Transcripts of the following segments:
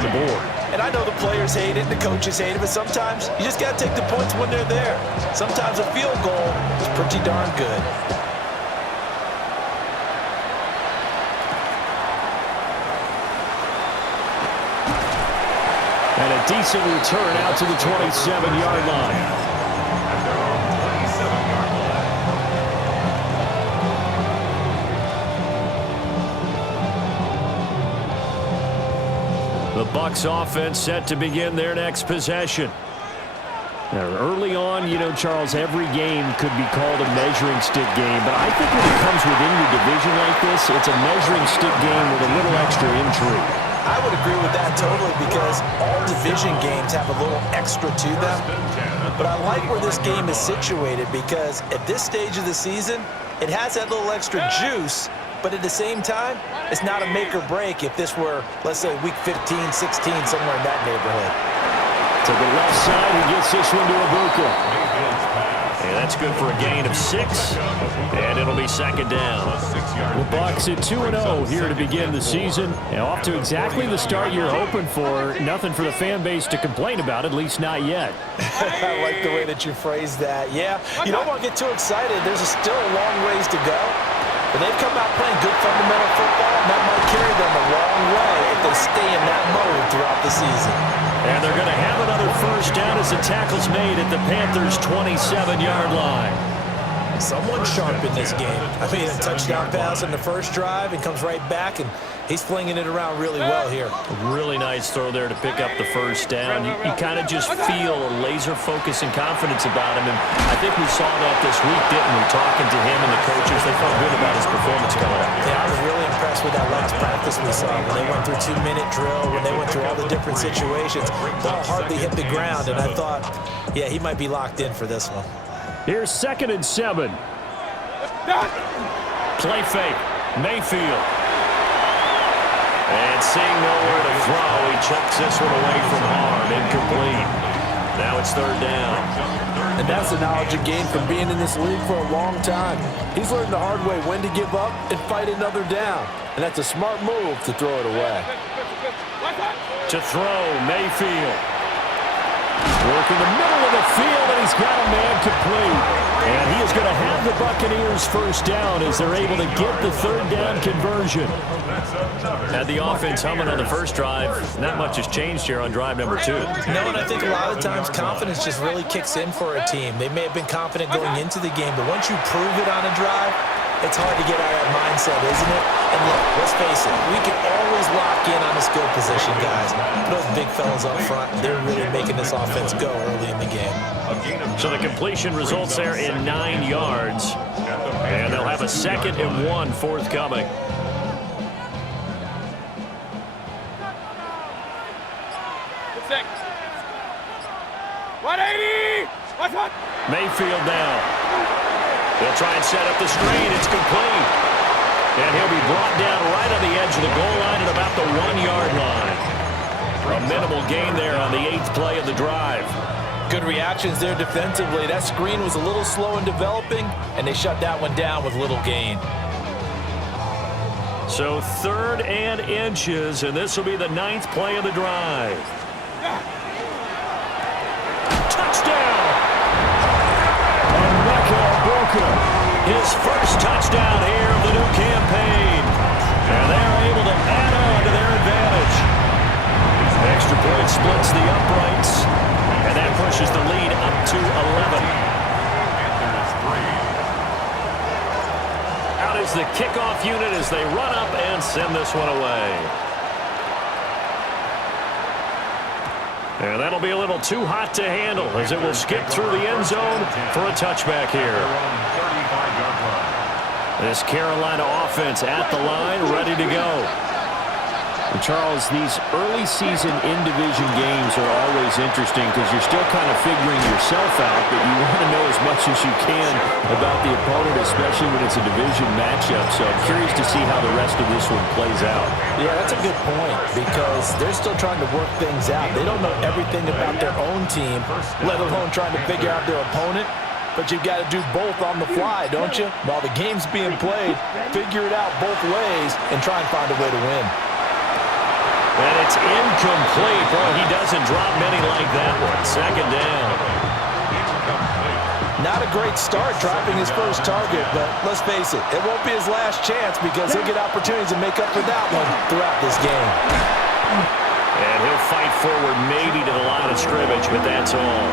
on the board. And I know the players hate it, the coaches hate it, but sometimes you just got to take the points when they're there. Sometimes a field goal is pretty darn good. And a decent return out to the 27-yard line. The Bucs offense set to begin their next possession. Now, early on, you know, Charles, every game could be called a measuring stick game, but I think when it comes within your division like this, it's a measuring stick game with a little extra intrigue. I would agree with that totally because all division games have a little extra to them. But I like where this game is situated because at this stage of the season, it has that little extra juice. But at the same time, it's not a make or break if this were, let's say, week 15, 16, somewhere in that neighborhood. To the left side, he gets this one to Ibuka. And that's good for a gain of 6. And it'll be second down. The Bucs at 2-0 here to begin the season. And off to exactly the start you're hoping for. Nothing for the fan base to complain about, at least not yet. I like the way that you phrased that. Yeah, you don't want to get too excited. There's still a long ways to go. But they've come out playing good fundamental football, and that might carry them a long way if they stay in that mode throughout the season. And they're going to have another first down as the tackle's made at the Panthers' 27-yard line. Someone sharp in this game. I mean, a touchdown pass in the first drive and comes right back, and he's flinging it around really well here. A really nice throw there to pick up the first down. You kind of just feel a laser focus and confidence about him, and I think we saw that this week, didn't we? Talking to him and the coaches, they felt good about his performance coming up. Yeah, I was really impressed with that last practice we saw when they went through 2-minute drill, when they went through all the different situations. Ball hardly hit the ground, and I thought, yeah, he might be locked in for this one. Here's 2nd and 7. Play fake. Mayfield. And seeing nowhere to throw, he chucks this one away from harm. Incomplete. Now it's 3rd down. And that's the knowledge he gained from being in this league for a long time. He's learned the hard way when to give up and fight another down. And that's a smart move to throw it away. To throw, Mayfield. Working the middle of the field, and he's got a man complete. And he is going to have the Buccaneers first down as they're able to get the 3rd down conversion. Had the offense humming on the first drive. Not much has changed here on drive number 2. No, and I think a lot of times confidence just really kicks in for a team. They may have been confident going into the game, but once you prove it on a drive, it's hard to get out of that mindset, isn't it? And look, let's face it, we can always lock in on a skill position, guys. Those big fellas up front, they're really making this offense go early in the game. So the completion results there in 9 yards. And they'll have a 2nd and 1 forthcoming. Mayfield now. They'll try and set up the screen. It's complete. And he'll be brought down right on the edge of the goal line at about the 1-yard line. A minimal gain there on the 8th play of the drive. Good reactions there defensively. That screen was a little slow in developing, and they shut that one down with little gain. So 3rd and inches, and this will be the 9th play of the drive. Touchdown! His first touchdown here of the new campaign. And they're able to add on to their advantage. Extra point splits the uprights. And that pushes the lead up to 11. Out is the kickoff unit as they run up and send this one away. And that'll be a little too hot to handle as it will skip through the end zone for a touchback here. This Carolina offense at the line, ready to go. And Charles, these early season in-division games are always interesting because you're still kind of figuring yourself out, but you want to know as much as you can about the opponent, especially when it's a division matchup. So I'm curious to see how the rest of this one plays out. Yeah, that's a good point because they're still trying to work things out. They don't know everything about their own team, let alone trying to figure out their opponent. But you've got to do both on the fly, don't you? While the game's being played, figure it out both ways and try and find a way to win. And it's incomplete. Boy, he doesn't drop many like that one. Second down. Not a great start driving his first target, but let's face it, it won't be his last chance because he'll get opportunities to make up for that one throughout this game. And he'll fight forward maybe to the line of scrimmage, but that's all.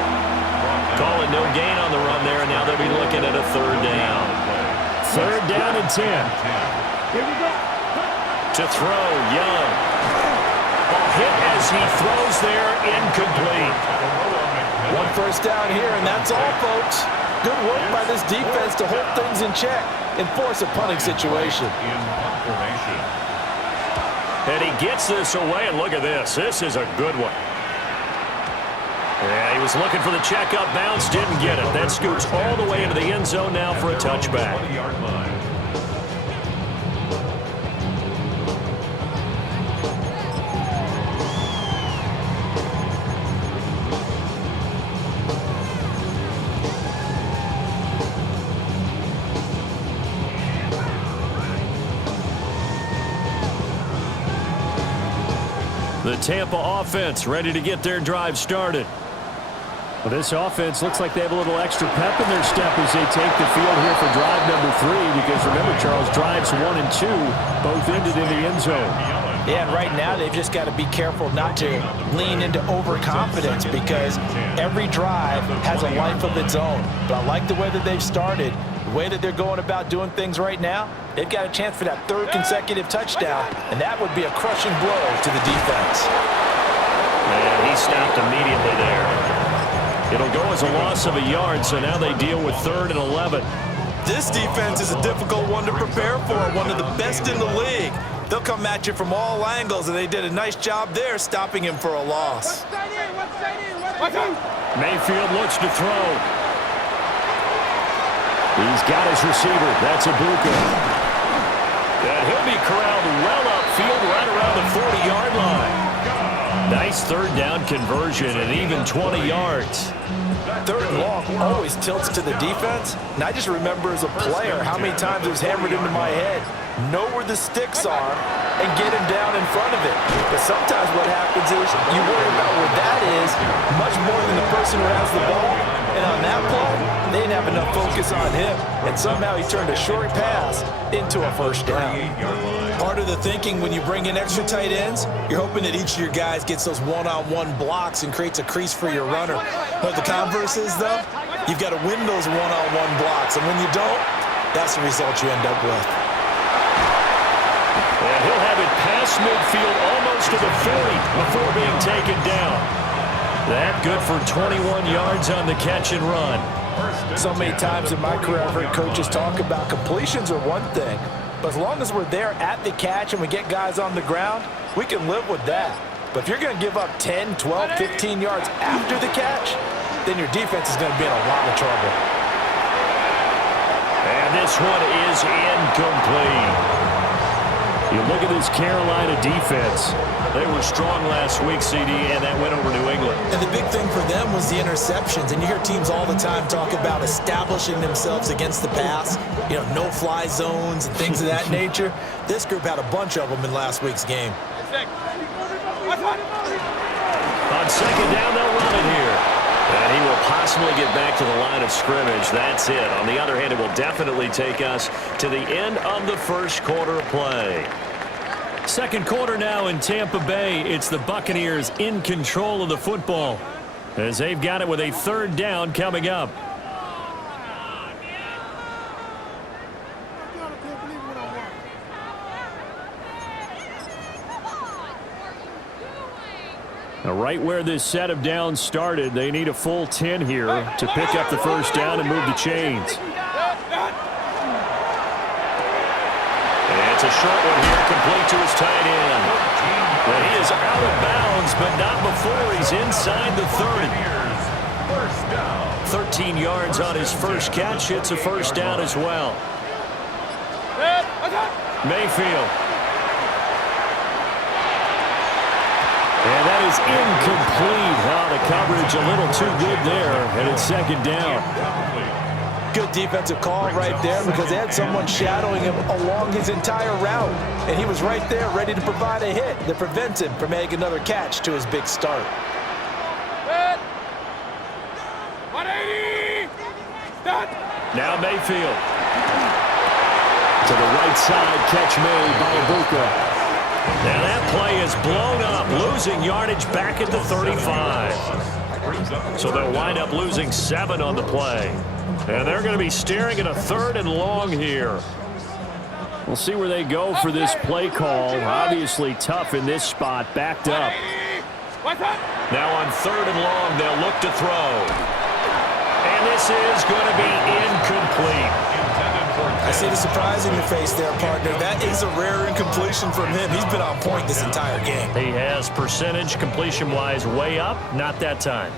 Calling no gain on the run there, and now they'll be looking at a third down. Third down and 10. To throw, Young. Ball hit as he throws there, incomplete. One first down here, and that's all, folks. Good work by this defense to hold things in check and force a punting situation. And he gets this away, and look at this. This is a good one. Yeah, he was looking for the checkup bounce, didn't get it. That scoots all the way into the end zone now for a touchback. The Tampa offense ready to get their drive started. Well, this offense looks like they have a little extra pep in their step as they take the field here for drive number 3, because remember, Charles, drives 1 and 2 both ended in the end zone. Yeah, and right now they've just got to be careful not to lean into overconfidence because every drive has a life of its own. But I like the way that they've started, the way that they're going about doing things right now. They've got a chance for that third consecutive touchdown, and that would be a crushing blow to the defense. And he stopped immediately there. It'll go as a loss of a yard, so now they deal with 3rd and 11. This defense is a difficult one to prepare for, one of the best in the league. They'll come at you from all angles, and they did a nice job there stopping him for a loss. Mayfield looks to throw. He's got his receiver. That's Buccaneers. And he'll be corralled well upfield right around the 40-yard line. Nice third down conversion and even 20 yards. Third and long always tilts to the defense. And I just remember as a player how many times it was hammered into my head. Know where the sticks are and get him down in front of it. But sometimes what happens is you worry about where that is much more than the person who has the ball. And on that play, they didn't have enough focus on him. And somehow he turned a short pass into a first down. Part of the thinking when you bring in extra tight ends, you're hoping that each of your guys gets those one-on-one blocks and creates a crease for your runner. But the converse is, though, you've got to win those one-on-one blocks. And when you don't, that's the result you end up with. And he'll have it past midfield almost to the 40 before being taken down. That good for 21 yards on the catch and run. So many times in my career I've heard coaches talk about completions are one thing, but as long as we're there at the catch and we get guys on the ground, we can live with that. But if you're going to give up 10, 12, 15 yards after the catch, then your defense is going to be in a lot of trouble. And this one is incomplete. You look at this Carolina defense. They were strong last week, CD, and that went over New England. And the big thing for them was the interceptions. And you hear teams all the time talk about establishing themselves against the pass, you know, no-fly zones and things of that nature. This group had a bunch of them in last week's game. On second down, they'll run it here. And he will possibly get back to the line of scrimmage. That's it. On the other hand, it will definitely take us to the end of the first quarter of play. Second quarter now in Tampa Bay. It's the Buccaneers in control of the football as they've got it with a third down coming up. Now, right where this set of downs started, they need a full 10 here to pick up the first down and move the chains. And it's a short one here, complete to his tight end. Well, he is out of bounds, but not before he's inside the 30. 13 yards on his first catch. It's a first down as well. Mayfield. And that is incomplete. The coverage a little too good there, and it's second down. good defensive call right there because they had someone shadowing him along his entire route. And he was right there ready to provide a hit that prevents him from making another catch to his big start. 180! Done! Now Mayfield. To the right side, catch made by Bucca. Now that play is blown up, losing yardage back at the 35. So they'll wind up losing 7 on the play. And they're going to be staring at a 3rd and long here. We'll see where they go for this play call. Obviously tough in this spot, backed up. Now on 3rd and long, they'll look to throw. And this is going to be incomplete. I see the surprise in your face there, partner. That is a rare incompletion from him. He's been on point this entire game. He has percentage completion-wise way up, not that time.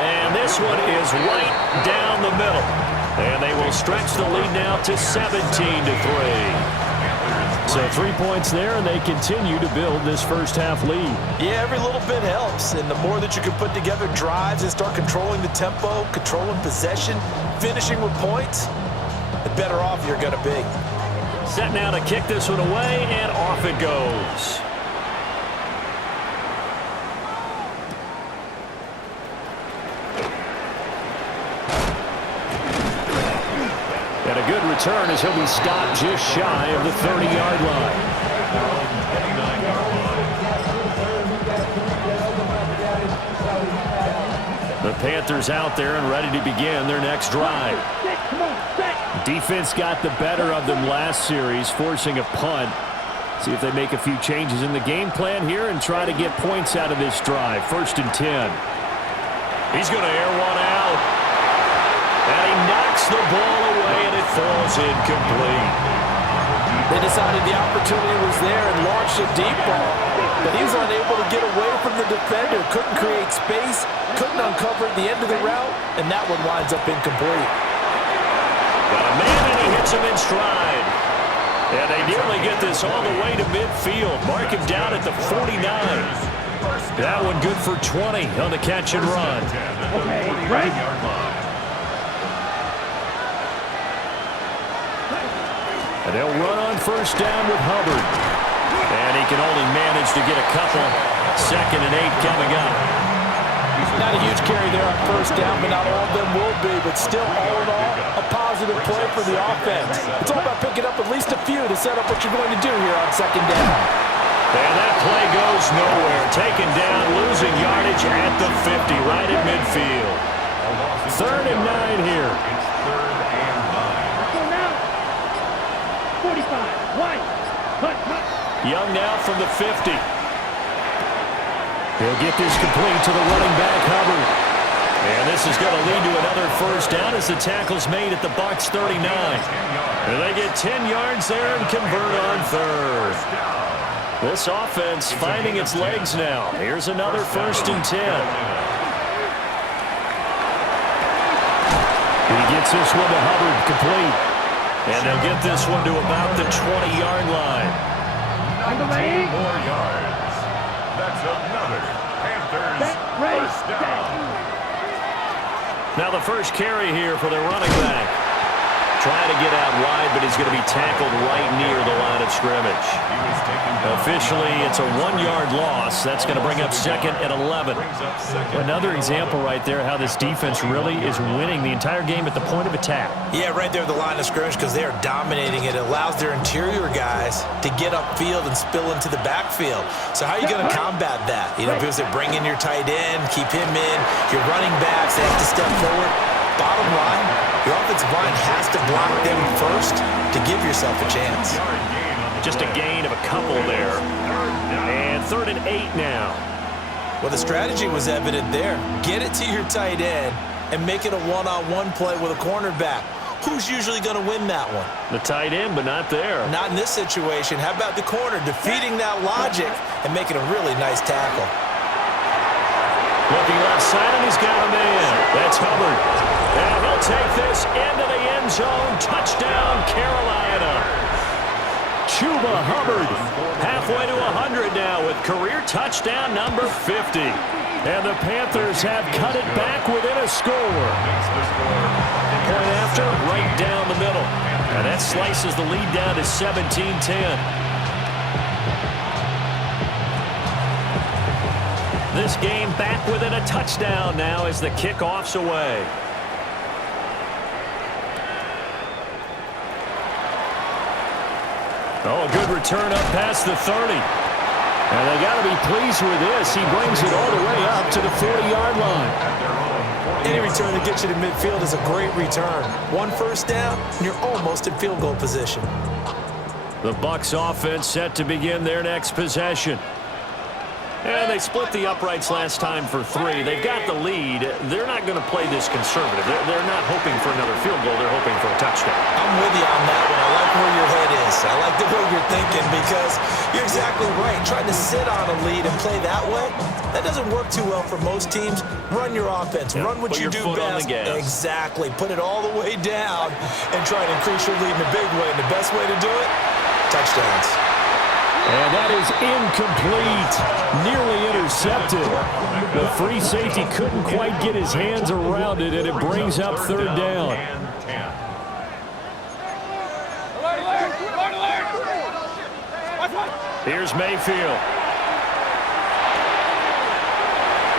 And this one is right down the middle. And they will stretch the lead now to 17-3. So 3 points there, and they continue to build this first half lead. Yeah, every little bit helps. And the more that you can put together drives and start controlling the tempo, controlling possession, finishing with points, the better off you're going to be. Set now to kick this one away, and off it goes. And a good return as he'll be stopped just shy of the 30-yard line. The Panthers out there and ready to begin their next drive. Defense got the better of them last series, forcing a punt. See if they make a few changes in the game plan here and try to get points out of this drive. 1st and 10. He's going to air one out. And he knocks the ball away, and it falls incomplete. They decided the opportunity was there and launched a deep ball. But he was unable to get away from the defender. Couldn't create space, couldn't uncover at the end of the route, and that one winds up incomplete. Got a man, and he hits him in stride. And they nearly get this all the way to midfield. Mark him down at the 49. That one good for 20 on the catch and run. Okay, right. And they'll run on 1st down with Hubbard. And he can only manage to get a couple. 2nd and 8 coming up. Not a huge carry there on 1st down, but not all of them will be. But still, all in all, a positive play for the offense. It's all about picking up at least a few to set up what you're going to do here on 2nd down. And that play goes nowhere. Taken down, losing yardage at the 50, right at midfield. 3rd and 9 here. 45, white, cut. Young now from the 50. He'll get this complete to the running back, Hubbard. And this is going to lead to another 1st down as the tackle's made at the Bucs 39. And they get 10 yards there and convert on 3rd. This offense finding its legs now. Here's another 1st and 10. He gets this one to Hubbard, complete. And they'll get this one to about the 20-yard line. 19 more yards. That's another Panthers 1st down. Now the first carry here for their running back. Trying to get out wide, but he's going to be tackled right near the line of scrimmage. Officially, it's a 1-yard loss. That's going to bring up 2nd and 11. Another example right there how this defense really is winning the entire game at the point of attack. Yeah, right there at the line of scrimmage because they are dominating it. It allows their interior guys to get upfield and spill into the backfield. So how are you going to combat that? You know, because they bring in your tight end, keep him in, your running backs, they have to step forward. Bottom line, your offensive line has to block them first to give yourself a chance. Just a gain of a couple there. And 3rd and 8 now. Well, the strategy was evident there. Get it to your tight end and make it a one-on-one play with a cornerback. Who's usually going to win that one? The tight end, but not there. Not in this situation. How about the corner defeating that logic and making a really nice tackle? Looking left side, and he's got a man. That's Hubbard. And he'll take this into the end zone. Touchdown, Carolina. Chuba Hubbard, halfway to 100 now with career touchdown number 50. And the Panthers have cut it back within a score. Point after, right down the middle. And that slices the lead down to 17-10. This game back within a touchdown now as the kickoff's away. Oh, a good return up past the 30. And they got to be pleased with this. He brings it all the way up to the 40-yard line. Any return that gets you to midfield is a great return. One first down, and you're almost in field goal position. The Bucs offense set to begin their next possession. And they split the uprights last time for 3. They've got the lead. They're not going to play this conservative. They're not hoping for another field goal. They're hoping for a touchdown. I'm with you on that one. I like where your head is. I like the way you're thinking because you're exactly right. Trying to sit on a lead and play that way, that doesn't work too well for most teams. Run your offense. Run what you do best. Exactly. Put it all the way down and try to increase your lead in a big way. And the best way to do it, touchdowns. And that is incomplete. Nearly intercepted. The free safety couldn't quite get his hands around it, and it brings up third down. Here's Mayfield.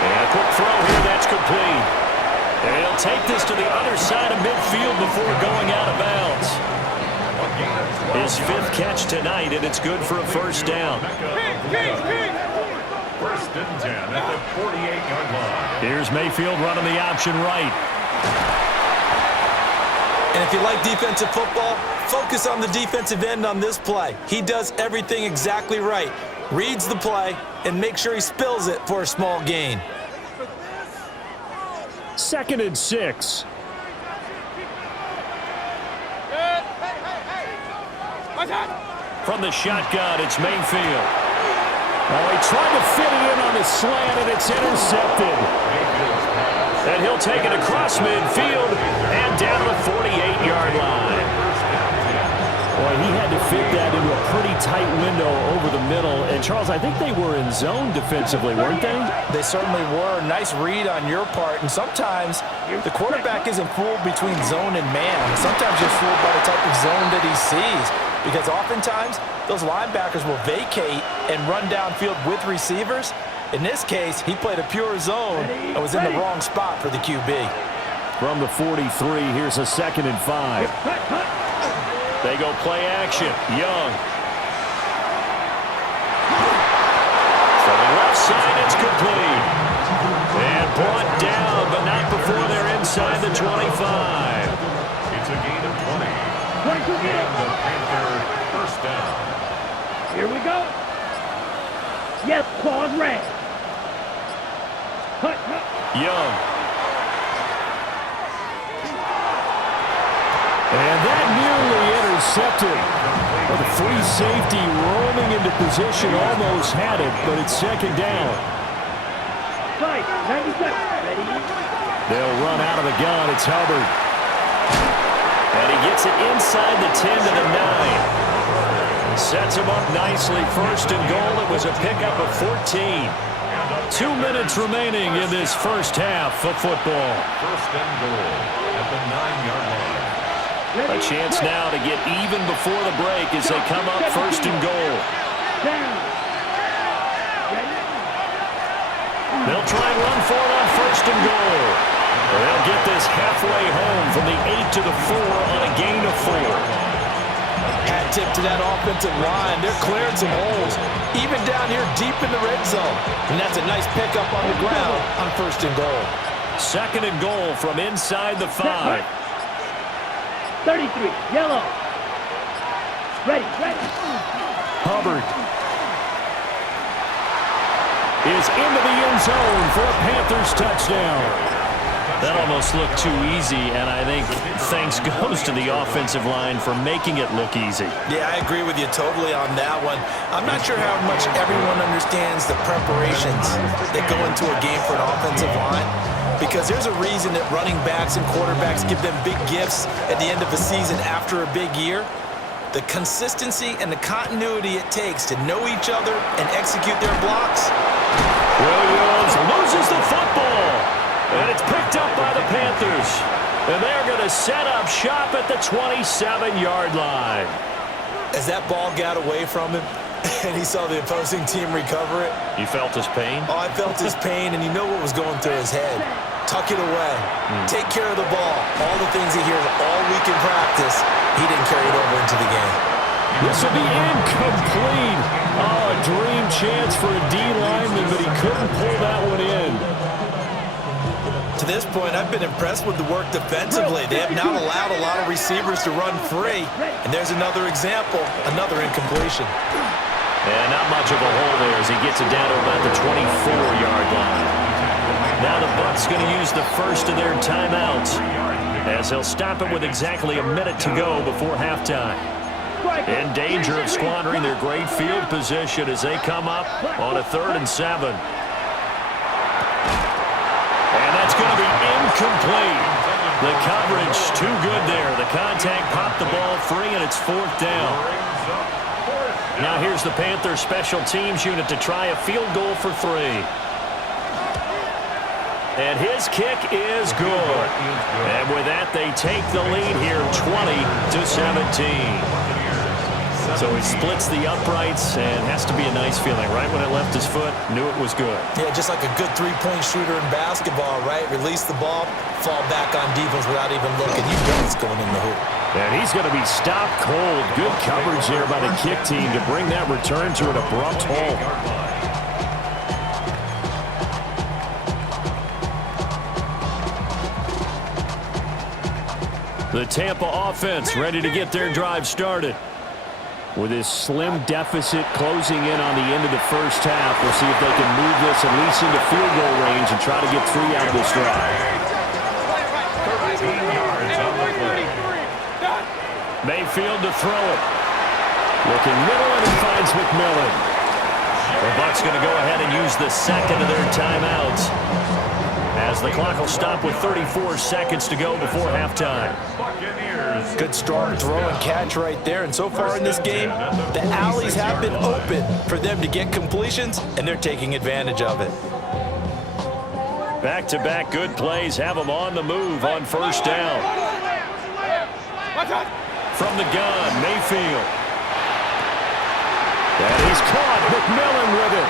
And a quick throw here, that's complete. And he'll take this to the other side of midfield before going out of bounds. His 5th catch tonight, and it's good for a first down. First and 10 at the 48-yard line. Here's Mayfield running the option right. And if you like defensive football, focus on the defensive end on this play. He does everything exactly right. Reads the play and makes sure he spills it for a small gain. 2nd and 6. From the shotgun, it's Mayfield. Oh, he tried to fit it in on the slant, and it's intercepted. And he'll take it across midfield and down to the 48-yard line. Boy, he had to fit that into a pretty tight window over the middle. And, Charles, I think they were in zone defensively, weren't they? They certainly were. Nice read on your part. And sometimes the quarterback isn't fooled between zone and man. Sometimes you're fooled by the type of zone that he sees. Because oftentimes, those linebackers will vacate and run downfield with receivers. In this case, he played a pure zone and was in the wrong spot for the QB. From the 43, here's a 2nd and 5. They go play action. Young. From the left side, it's complete. And brought down, but not before they're inside the 25. It's a gain of 20. And the Panthers first down. Here we go. Yes, claws red. Young. And that nearly intercepted. Well, the free safety roaming into position almost had it, but it's 2nd down. Right, 90 seconds. Ready? They'll run out of the gun. It's Hubbard. And he gets it inside the 10 to the 9. Sets him up nicely. 1st and goal. It was a pickup of 14. 2 minutes remaining in this first half of football. 1st and goal at the 9-yard line. A chance now to get even before the break as they come up 1st and goal. They'll try and run for it on 1st and goal. They'll get this halfway home from the 8 to the 4 on a gain of 4. Hat tip to that offensive line. They're clearing some holes, even down here deep in the red zone. And that's a nice pickup on the ground on 1st and goal. 2nd and goal from inside the 5. 33, yellow. Ready. Hubbard is into the end zone for a Panthers touchdown. That almost looked too easy, and I think thanks goes to the offensive line for making it look easy. Yeah, I agree with you totally on that one. I'm not sure how much everyone understands the preparations that go into a game for an offensive line, because there's a reason that running backs and quarterbacks give them big gifts at the end of a season after a big year. The consistency and the continuity it takes to know each other and execute their blocks. Williams loses the football, and it's picked up by the Panthers. And they're going to set up shop at the 27-yard line. As that ball got away from him and he saw the opposing team recover it. You felt his pain? Oh, I felt his pain, and you know what was going through his head. Tuck it away. Take care of the ball. All the things he hears all week in practice, he didn't carry it over into the game. This will be incomplete. Oh, a dream chance for a D lineman, but he couldn't pull that one in. To this point, I've been impressed with the work defensively. They have not allowed a lot of receivers to run free. And there's another example, another incompletion. And not much of a hole there as he gets it down to about the 24-yard line. Now the Bucs going to use the first of their timeouts as they'll stop it with exactly a minute to go before halftime. In danger of squandering their great field position as they come up on a 3rd and 7. And that's going to be incomplete. The coverage too good there. The contact popped the ball free, and it's 4th down. Now here's the Panthers special teams unit to try a field goal for 3. And his kick is good. And with that, they take the lead here 20-17. So he splits the uprights and has to be a nice feeling. Right when it left his foot, knew it was good. Yeah, just like a good three-point shooter in basketball, right? Release the ball, fall back on defense without even looking. You know it's going in the hoop. And he's going to be stopped cold. Good coverage there by the kick team to bring that return to an abrupt halt. The Tampa offense ready to get their drive started. With his slim deficit closing in on the end of the first half, we'll see if they can move this at least into field goal range and try to get 3 out of this drive. Mayfield to throw it. Looking middle, and he finds McMillan. The Bucs going to go ahead and use the second of their timeouts, as the clock will stop with 34 seconds to go before halftime. Good strong throw and catch right there. And so far in this game, the alleys have been open for them to get completions, and they're taking advantage of it. Back-to-back good plays have them on the move on first down. From the gun, Mayfield. And he's caught. McMillan with it.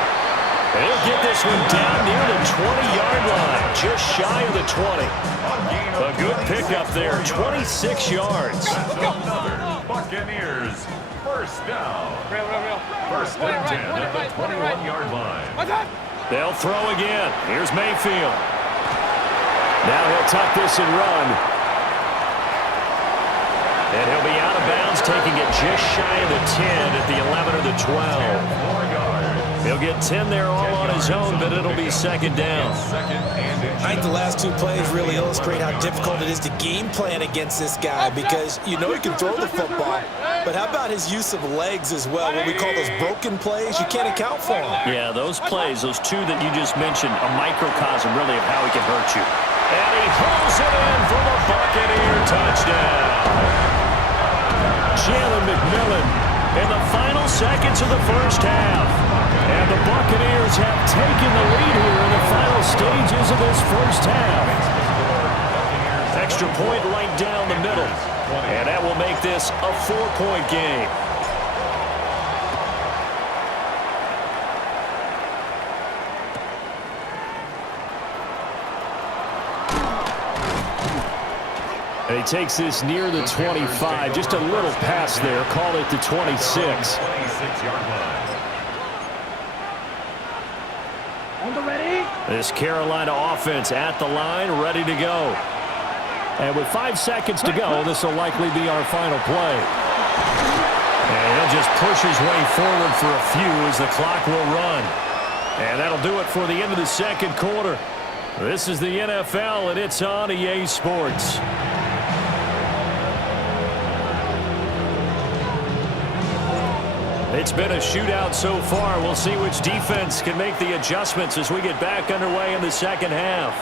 And he'll get this one down near the 20-yard line, just shy of the 20. A good pickup there, 26 yards. Buccaneers, first down. First and 10 at the 21-yard line. They'll throw again. Here's Mayfield. Now he'll tuck this and run. And he'll be out of bounds, taking it just shy of the 10 at the 11 or the 12. He'll get 10 there all on his own, but it'll be second down. I think the last 2 plays really illustrate how difficult it is to game plan against this guy, because you know he can throw the football, but how about his use of legs as well? What we call those broken plays, you can't account for them. Yeah, those plays, those 2 that you just mentioned, a microcosm really of how he can hurt you. And he hauls it in for the Buccaneer touchdown. Jalen McMillan in the final seconds of the first half. And the Buccaneers have taken the lead here in the final stages of this first half. Extra point right down the middle. And that will make this a 4-point game. And he takes this near the 25. Just a little pass there. Call it the 26. This Carolina offense at the line, ready to go. And with 5 seconds to go, this will likely be our final play. And he'll just push his way forward for a few as the clock will run. And that'll do it for the end of the second quarter. This is the NFL, and it's on EA Sports. It's been a shootout so far. We'll see which defense can make the adjustments as we get back underway in the second half.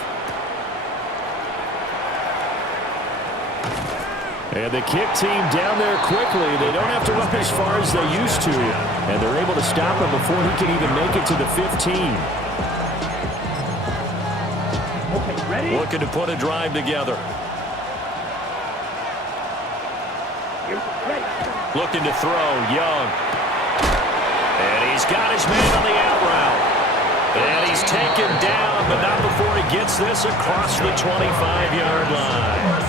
And the kick team down there quickly. They don't have to run as far as they used to. And they're able to stop him before he can even make it to the 15. Okay, ready? Looking to put a drive together. Ready. Looking to throw, Young. And he's got his man on the out route. And he's taken down, but not before he gets this across the 25-yard line.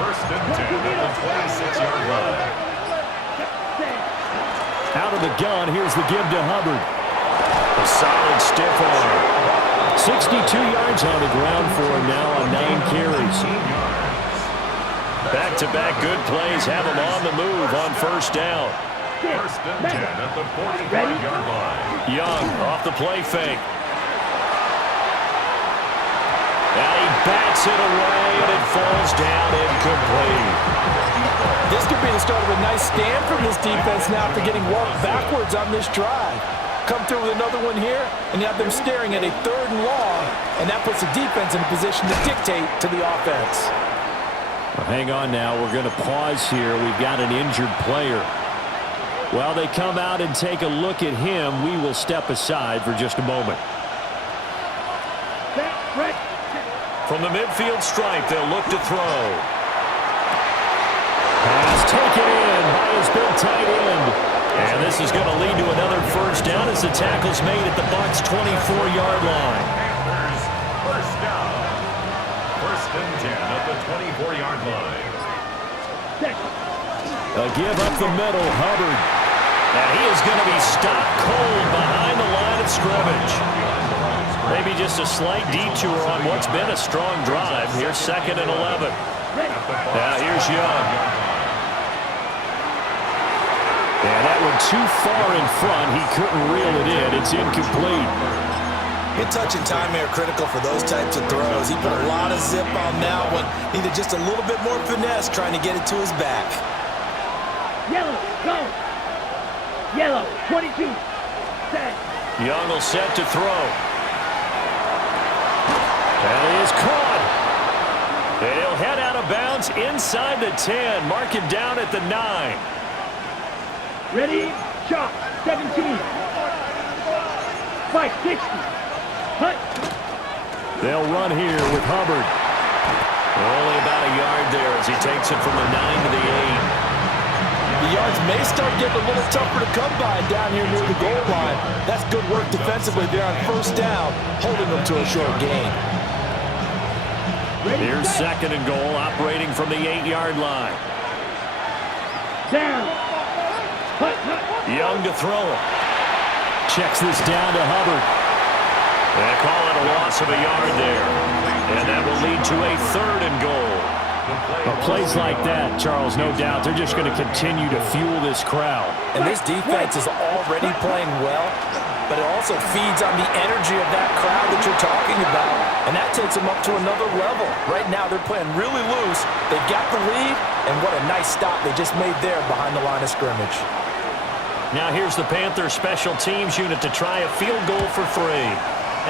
First and 10 at the 26-yard line. Out of the gun, here's the give to Hubbard. A solid stiff arm. 62 yards on the ground for him now on 9 carries. Back-to-back good plays have him on the move on first down. First and 10 at the 45-yard line. Young off the play fake. And he bats it away, and it falls down incomplete. This could be the start of a nice stand from this defense now after getting walked backwards on this drive. Come through with another one here, and you have them staring at a 3rd and long, and that puts the defense in a position to dictate to the offense. Well, hang on now. We're going to pause here. We've got an injured player. While they come out and take a look at him, we will step aside for just a moment. From the midfield stripe, they'll look to throw. Pass taken in by his big tight end. And this is going to lead to another first down as the tackle's made at the Bucs' 24-yard line. Panthers, first down. First and 10 at the 24-yard line. A give up the middle, Hubbard. And he is going to be stopped cold behind the line of scrimmage. Maybe just a slight detour on what's been a strong drive. Here's 2nd and 11. Now here's Young. And that one too far in front. He couldn't reel it in. It's incomplete. Good touch and time here critical for those types of throws. He put a lot of zip on that one. Needed just a little bit more finesse trying to get it to his back. Yellow, go. Yellow, 22. Set. Young will set to throw. And he is caught. And he'll head out of bounds inside the 10. Mark him down at the 9. Ready, shot, 17. 560. Hut. They'll run here with Hubbard. Only about a yard there as he takes it from the 9 to the 8. The yards may start getting a little tougher to come by down here near the goal line. That's good work defensively there on first down, holding them to a short gain. Here's 2nd and goal, operating from the 8-yard line. Down. Hut. Young to throw it. Checks this down to Hubbard. They call it a loss of a yard there. And that will lead to a 3rd and goal. Plays like that, Charles, no doubt, they're just going to continue to fuel this crowd. And this defense is already playing well, but it also feeds on the energy of that crowd that you're talking about, and that takes them up to another level. Right now, they're playing really loose. They've got the lead, and what a nice stop they just made there behind the line of scrimmage. Now here's the Panthers special teams unit to try a field goal for 3.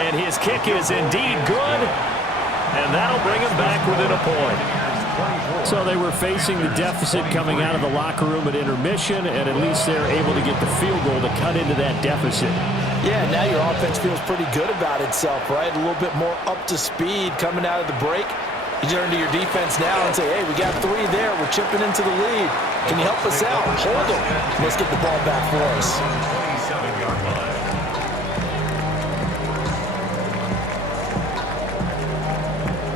And his kick is indeed good, and that'll bring him back within a point. So they were facing the deficit coming out of the locker room at intermission, and at least they're able to get the field goal to cut into that deficit. Yeah, now your offense feels pretty good about itself, right? A little bit more up to speed coming out of the break. You turn to your defense now and say, hey, we got 3 there. We're chipping into the lead. Can you help us out? Hold them. Let's get the ball back for us. 27-yard line.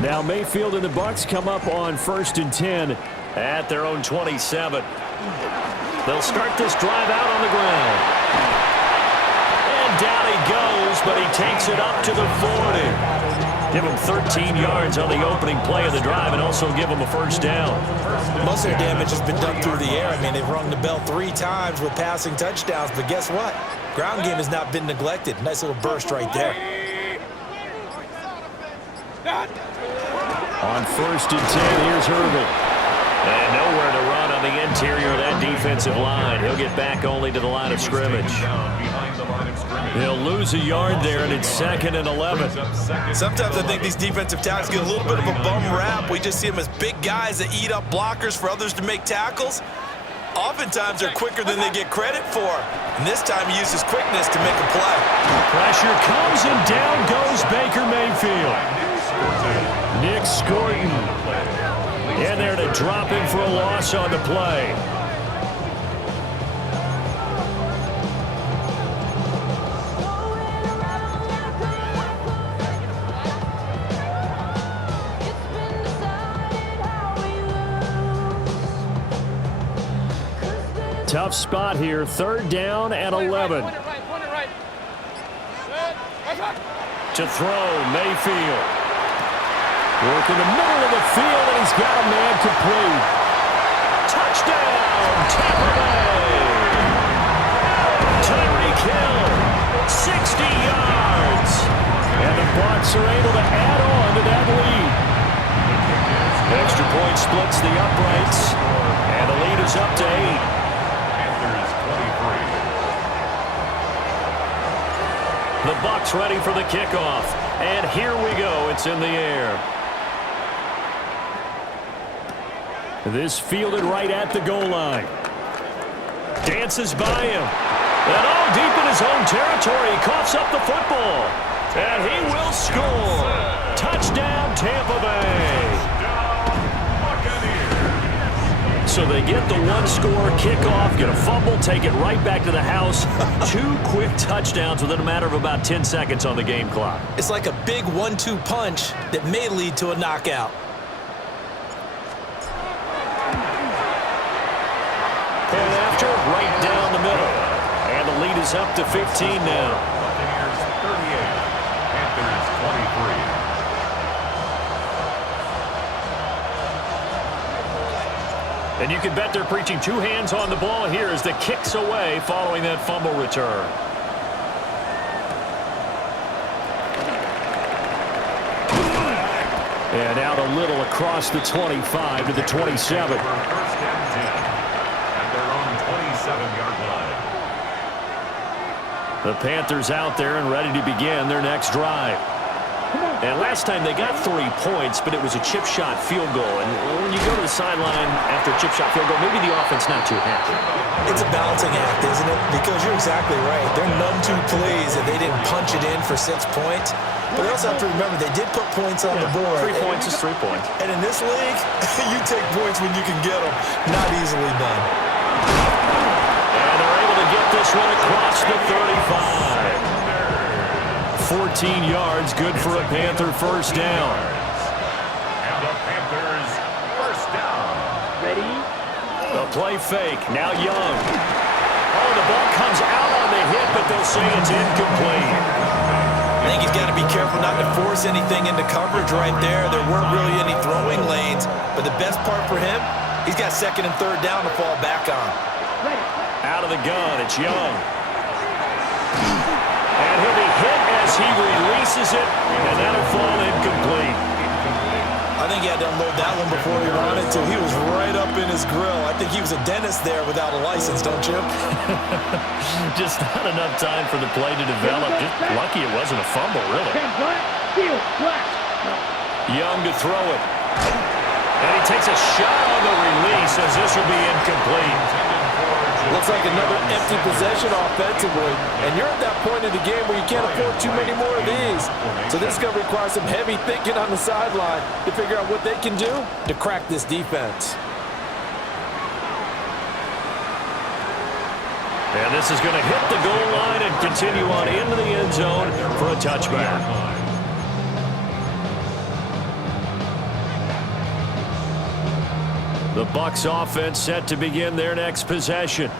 Now Mayfield and the Bucs come up on 1st and 10 at their own 27. They'll start this drive out on the ground. And down he goes, but he takes it up to the 40. Give him 13 yards on the opening play of the drive and also give him a first down. Most of their damage has been done through the air. I mean, they've rung the bell 3 times with passing touchdowns, but guess what? Ground game has not been neglected. Nice little burst right there. On 1st and 10, here's Irvin. And nowhere to run on the interior of that defensive line. He'll get back only to the line of scrimmage. He'll lose a yard there, and it's 2nd and 11. Sometimes I think these defensive tackles get a little bit of a bum rap. We just see them as big guys that eat up blockers for others to make tackles. Oftentimes, they're quicker than they get credit for. And this time, he uses quickness to make a play. Pressure comes, and down goes Baker Mayfield. Nick Scorton in there to drop him for a loss on the play. Tough spot here, 3rd down and 11. To throw, Mayfield. Work in the middle of the field, and he's got a man complete. Touchdown, Tampa Bay. Tyreek Hill, 60 yards. And the Bucs are able to add on to that lead. Extra point splits the uprights, and the lead is up to 8. The Bucs ready for the kickoff. And here we go. It's in the air. This fielded right at the goal line. Dances by him. And all deep in his own territory. He coughs up the football. And he will score. Touchdown, Tampa Bay. So they get the one-score kickoff, get a fumble, take it right back to the house. 2 quick touchdowns within a matter of about 10 seconds on the game clock. It's like a big 1-2 punch that may lead to a knockout. And after, right down the middle. And the lead is up to 15 now. Buccaneers 38, Panthers 23. And you can bet they're preaching 2 hands on the ball here as the kick's away following that fumble return. And out a little across the 25 to the 27. 1st and 10 at their own 27-yard line. The Panthers out there and ready to begin their next drive. And last time they got 3 points, but it was a chip shot field goal. And when you go to the sideline after a chip shot field goal, maybe the offense not too happy. It's a balancing act, isn't it? Because you're exactly right. They're none too pleased that they didn't punch it in for 6 points. But they also have to remember they did put points on the board. 3 points is 3 points. And in this league, you take points when you can get them. Not easily done. And they're able to get this one across the 35. 14 yards, good for a Panther first down. And the Panthers first down. Ready? The play fake, now Young. Oh, the ball comes out on the hit, but they'll say it's incomplete. I think he's got to be careful not to force anything into coverage right there. There weren't really any throwing lanes, but the best part for him, he's got 2nd and 3rd down to fall back on. Ready? Out of the gun, it's Young. And he'll be hit as he releases it, and that'll fall incomplete. I think he had to unload that one before he wanted to. He was right up in his grill. I think he was a dentist there without a license, don't you? Just not enough time for the play to develop. Just lucky it wasn't a fumble, really. Field, flat. Young to throw it. And he takes a shot on the release as this will be incomplete. Looks like another empty possession offensively. And you're at that point in the game where you can't afford too many more of these. So this is going to require some heavy thinking on the sideline to figure out what they can do to crack this defense. And this is going to hit the goal line and continue on into the end zone for a touchback. The Bucs offense set to begin their next possession.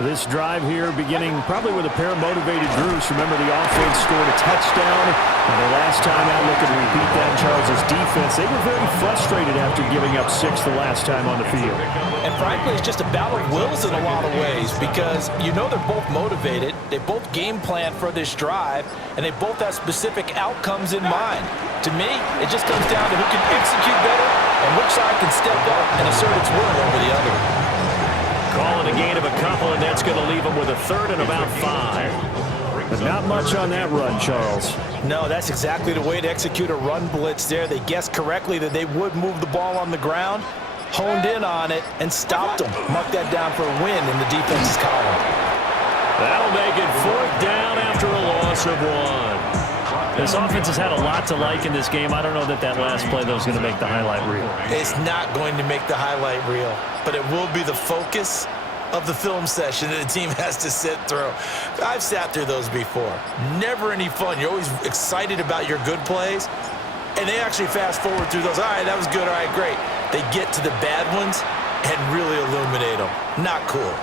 This drive here beginning probably with a pair of motivated groups. Remember, the offense scored a touchdown. And the last time out, looking to repeat that, Charles' defense, they were very frustrated after giving up 6 the last time on the field. And frankly, it's just a battle of wills in a lot of ways because you know they're both motivated. They both game plan for this drive, and they both have specific outcomes in mind. To me, it just comes down to who can execute better and which side can step up and assert its will over the other. Call it a gain of a couple, and that's going to leave them with a third and about 5. But not much on that run, Charles. No, that's exactly the way to execute a run blitz there. They guessed correctly that they would move the ball on the ground, honed in on it, and stopped them. Marked that down for a win in the defense's column. That'll make it 4th down after a loss of 1. This offense has had a lot to like in this game. I don't know that last play, though, is going to make the highlight reel. It's not going to make the highlight reel, but it will be the focus of the film session that the team has to sit through. I've sat through those before. Never any fun. You're always excited about your good plays, and they actually fast forward through those. All right, that was good. All right, great. They get to the bad ones and really illuminate them. Not cool.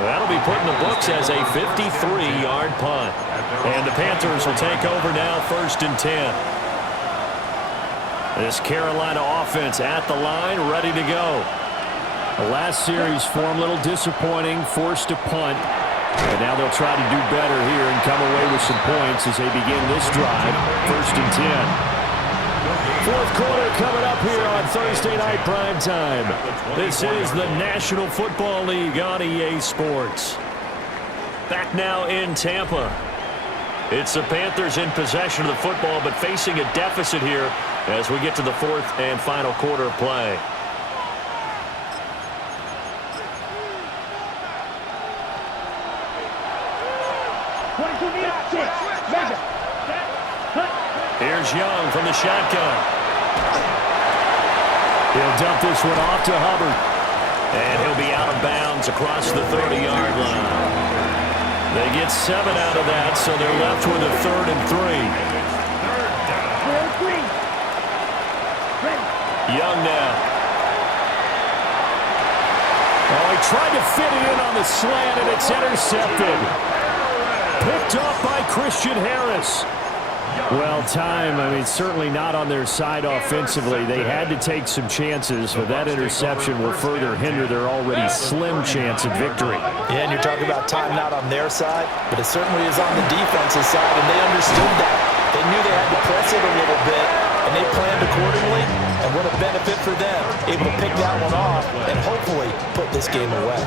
That'll be put in the books as a 53-yard punt. And the Panthers will take over now, 1st and 10. This Carolina offense at the line, ready to go. The last series for them, a little disappointing, forced to punt. But now they'll try to do better here and come away with some points as they begin this drive, 1st and 10. 4th quarter coming up here on Thursday Night Primetime. This is the National Football League on EA Sports. Back now in Tampa. It's the Panthers in possession of the football, but facing a deficit here as we get to the 4th and final quarter of play. Here's Young from the shotgun. He'll dump this one off to Hubbard. And he'll be out of bounds across the 30-yard line. They get 7 out of that, so they're left with a 3rd and 3. Young now. Oh, he tried to fit it in on the slant, and it's intercepted. Picked off by Christian Harris. Well, certainly not on their side offensively. They had to take some chances, but that interception will further hinder their already slim chance of victory. Yeah, and you're talking about time not on their side, but it certainly is on the defensive side, and they understood that. They knew they had to press it a little bit, and they planned accordingly, and what a benefit for them, able to pick that one off and hopefully put this game away.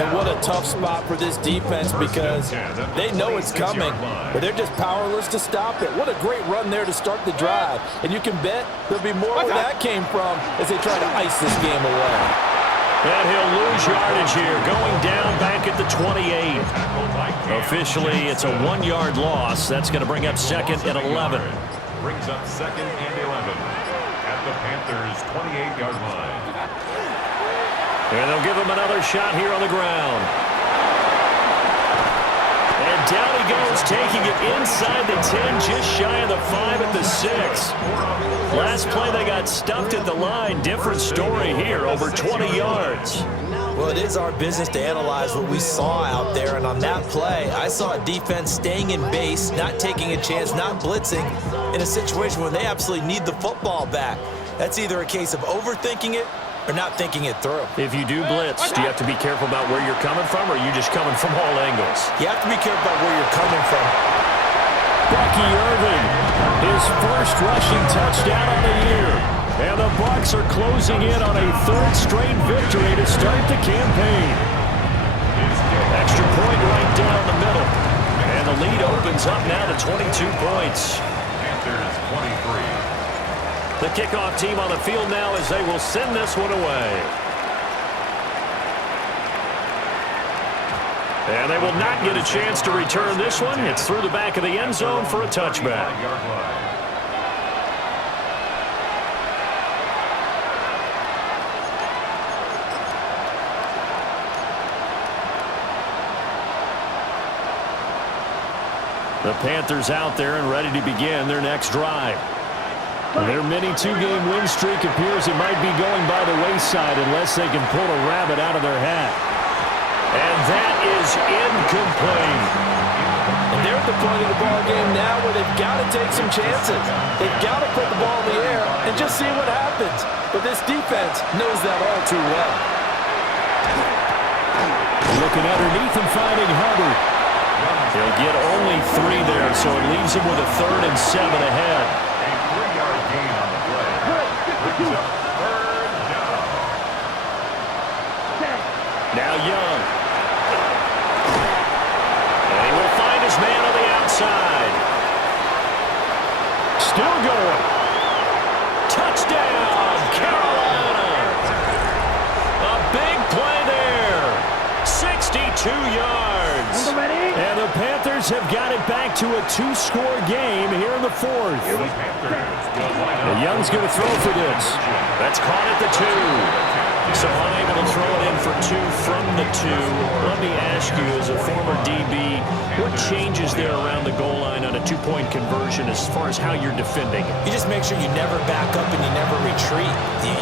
And what a tough spot for this defense because they know it's coming, but they're just powerless to stop it. What a great run there to start the drive. And you can bet there'll be more where that came from as they try to ice this game away. And he'll lose yardage here, going down back at the 28. Officially, it's a 1-yard loss. That's going to bring up 2nd and 11. Brings up 2nd and 11 at the Panthers' 28-yard line. And they'll give him another shot here on the ground. And down he goes, taking it inside the 10, just shy of the 5 at the 6. Last play, they got stuffed at the line. Different story here, over 20 yards. Well, it is our business to analyze what we saw out there, and on that play, I saw a defense staying in base, not taking a chance, not blitzing, in a situation where they absolutely need the football back. That's either a case of overthinking it or not thinking it through. If you do blitz, do you have to be careful about where you're coming from, or are you just coming from all angles? You have to be careful about where you're coming from. Bucky Irving, his first rushing touchdown of the year. And the Bucs are closing in on a 3rd straight victory to start the campaign. Extra point right down the middle. And the lead opens up now to 22 points. Panthers 23. The kickoff team on the field now as they will send this one away. And they will not get a chance to return this one. It's through the back of the end zone for a touchback. The Panthers out there and ready to begin their next drive. Their mini two-game win streak appears it might be going by the wayside unless they can pull a rabbit out of their hat. And that is incomplete. And they're at the point of the ball game now where they've got to take some chances. They've got to put the ball in the air and just see what happens. But this defense knows that all too well. Looking underneath and finding Hubbard. He'll get only 3 there, so it leaves him with a 3rd and 7 ahead. A 3-yard gain on the play. Brings up 3rd down. Now Young. And he will find his man on the outside. Still going. Touchdown, Carolina. A big play there. 62 yards. And the Panthers have got it back to a 2-score game here in the 4th. And Young's going to throw for this. That's caught at the 2. So unable to throw it in for 2 from the 2. Let me ask you, as a former DB, what changes there around the goal line on a 2-point conversion as far as how you're defending it? You just make sure you never back up and you never retreat.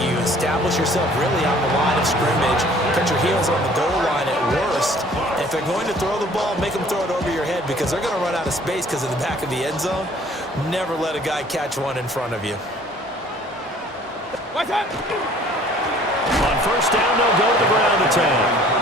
You establish yourself really on the line of scrimmage, put your heels on the goal line at worst. And if they're going to throw the ball, make them throw it over your head because they're going to run out of space because of the back of the end zone. Never let a guy catch one in front of you. What's up? On first down, they'll go to the ground attack.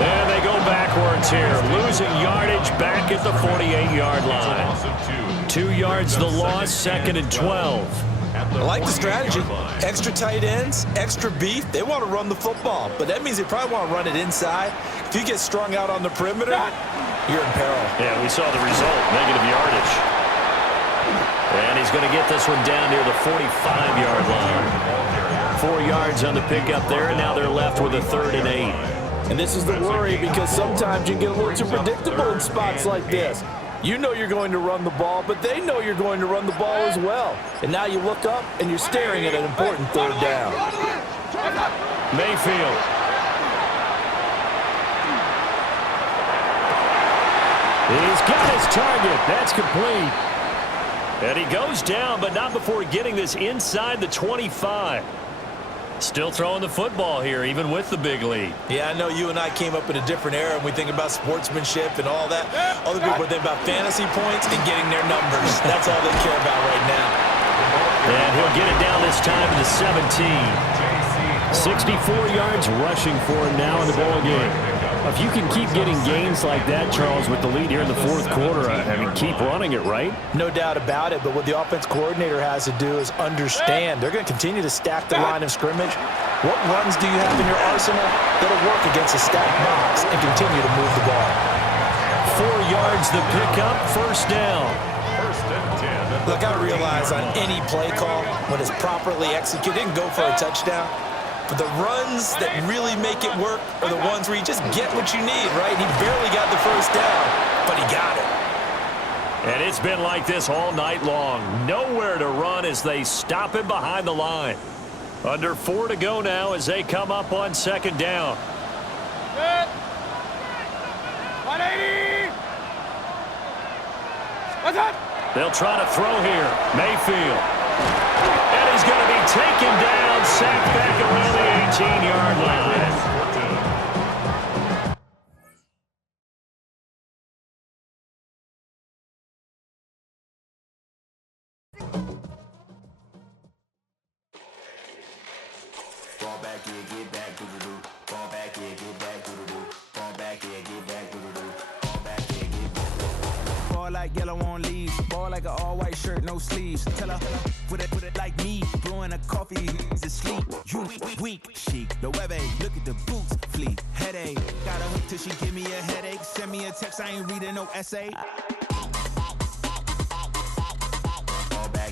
And they go backwards here, losing yardage back at the 48-yard line. 2 yards the loss, 2nd and 12. I like the strategy. Extra tight ends, extra beef. They want to run the football, but that means they probably want to run it inside. If you get strung out on the perimeter, you're in peril. Yeah, we saw the result, negative yardage. And he's going to get this one down near the 45-yard line. 4 yards on the pickup there, and now they're left with a 3rd and 8. And this is the worry because sometimes you get a little too predictable in spots like this. You know you're going to run the ball, but they know you're going to run the ball as well. And now you look up, and you're staring at an important 3rd down. Mayfield. He's got his target. That's complete. And he goes down, but not before getting this inside the 25. Still throwing the football here, even with the big lead. Yeah, I know you and I came up in a different era, and we think about sportsmanship and all that. Other people think about fantasy points and getting their numbers. That's all they care about right now. And he'll get it down this time to the 17. 64 yards rushing for him now in the ball game. If you can keep getting gains like that, Charles, with the lead here in the 4th quarter, I mean, keep running it, right? No doubt about it, but what the offense coordinator has to do is understand. They're going to continue to stack the line of scrimmage. What runs do you have in your arsenal that'll work against a stacked box and continue to move the ball? 4 yards the pickup, 1st down. 1st and 10. Look, I realize on any play call, when it's properly executed, didn't go for a touchdown. But the runs that really make it work are the ones where you just get what you need, right? He barely got the 1st down, but he got it. And it's been like this all night long. Nowhere to run as they stop him behind the line. Under 4 to go now as they come up on 2nd down. 180. What's up? They'll try to throw here. Mayfield. And he's going to be taken down, sacked back around the 18-yard line. Fall back here, get back, doo-doo-doo. Fall back here, get back, doo-doo-doo. Fall back here, get back, doo-doo-doo. Fall back here, get back. Ball like yellow on leaves. Ball like an all-white shirt, no sleeves. Tell her, put it like me. Blowing a coffee, he's asleep. You weak, chic. The web look at the boots, fleet. Headache. Got a hook till she give me a headache. Send me a text, I ain't reading no essay.